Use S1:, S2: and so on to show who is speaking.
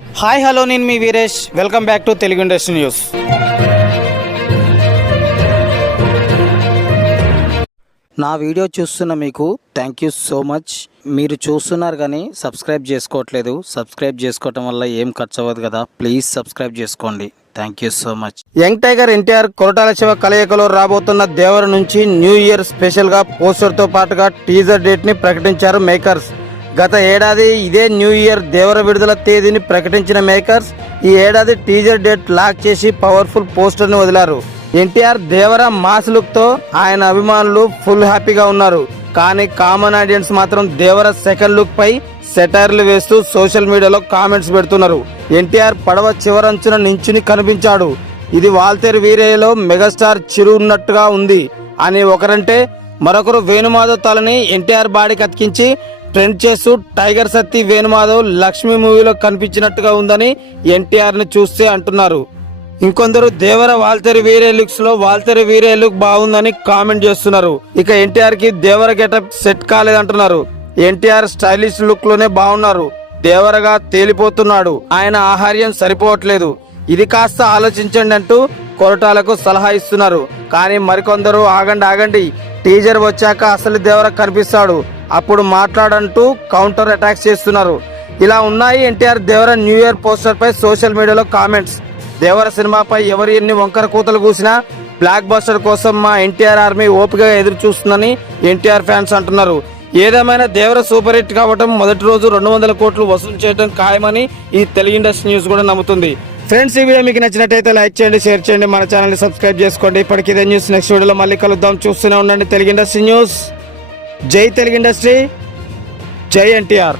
S1: Hi hello నేను మీ Veeresh. Welcome back to Telugu industry news. నా video చూస్తున్న మీకు థ్యాంక్ యూ సో మచ్ మీరు చూస్తున్నారు కానీ సబ్స్క్రైబ్ చేసుకోవట్లేదు. సబ్స్క్రైబ్ చేసుకోవటం వల్ల ఏం ఖర్చు అవ్వదు కదా. ప్లీజ్ సబ్స్క్రైబ్ చేసుకోండి. Thank you so much young tiger NTR Koratala Siva కలయికలో రాబోతున్న దేవర నుంచి న్యూ ఇయర్ స్పెషల్గా పోస్టర్తో పాటుగా టీజర్ డేట్ని ప్రకటించారు మేకర్స్ గత ఏడాది ఇదే న్యూ ఇయర్ దేవర విడుదల తేదీని ప్రకటించిన మేకర్స్ ఈ ఏడాది టీజర్ డేట్ లాక్ చేసి పవర్ఫుల్ పోస్టర్ని వదిలారు. ఎన్టీఆర్ దేవర మాస్ లుక్తో ఆయన అభిమానులు ఫుల్ హ్యాపీగా ఉన్నారు. కానీ కామన్ ఆడియన్స్ మాత్రం దేవర సెకండ్ లుక్ పై సెటైర్లు వేస్తూ సోషల్ మీడియాలో కామెంట్స్ పెడుతున్నారు. ఎన్టీఆర్ పడవ చివరంచున నించుని కనిపించాడు. ఇది వాల్తేరు వీరయ్యలో మెగాస్టార్ చిరు ఉన్నట్టుగా ఉంది. అని ఒకరంటే మరొకరు వేణుమాధవ్ తలని ఎన్టీఆర్ బాడీకి అతికించి ట్రెండ్ చేస్తూ టైగర్ సత్తి వేణుమాధవ్ లక్ష్మి మూవీలో కనిపించినట్టుగా ఉందని ఎన్టీఆర్ని చూస్తే అంటున్నారు. ఇంకొందరు దేవర వాల్తరి వీరే లుక్స్లో వాల్తేరు వీరే లుక్ బాగుందని కామెంట్ చేస్తున్నారు. ఇక ఎన్టీఆర్కి దేవర గెటప్ సెట్ కాలేదంటున్నారు. ఎన్టీఆర్ స్టైలిష్ లుక్లోనే బాగున్నారు. దేవరగా తేలిపోతున్నాడు. ఆయన ఆహార్యం సరిపోవట్లేదు. ఇది కాస్త ఆలోచించండి అంటూ కొరటాలకు సలహా ఇస్తున్నారు. కానీ మరికొందరు ఆగండి ఆగండి. టీజర్ వచ్చాక అసలు దేవర కనిపిస్తాడు. అప్పుడు మాట్లాడంటూ కౌంటర్ అటాక్స్ చేస్తున్నారు. ఇలా ఉన్నాయి NTR Devara new year poster పై సోషల్ మీడియాలో కామెంట్స్. దేవర సినిమాపై ఎవరు ఎన్ని వంకర కూతలు కూసినా బ్లాక్ బస్టర్ కోసం మా ఎన్టీఆర్ ఆర్మీ ఓపికగా ఎదురు చూస్తుందని ఎన్టీఆర్ ఫ్యాన్స్ అంటున్నారు. ఏదేమైనా దేవర సూపర్ హిట్ కావటం మొదటి రోజు రెండు వందల కోట్లు వసూలు చేయడం ఖాయమని ఈ తెలుగు ఇండస్ట్రీ న్యూస్ కూడా నమ్ముతుంది. ఫ్రెండ్స్ ఈ వీడియో మీకు నచ్చినట్టయితే లైక్ చేయండి షేర్ చేయండి మన ఛానల్ని సబ్స్క్రైబ్ చేసుకోండి. ఇప్పటికి ఇదే న్యూస్. నెక్స్ట్ వీడియోలో మళ్ళీ కలుద్దాం. చూస్తూనే ఉండండి తెలుగు ఇండస్ట్రీ న్యూస్. జై తెలుగు ఇండస్ట్రీ జై ఎన్టీఆర్.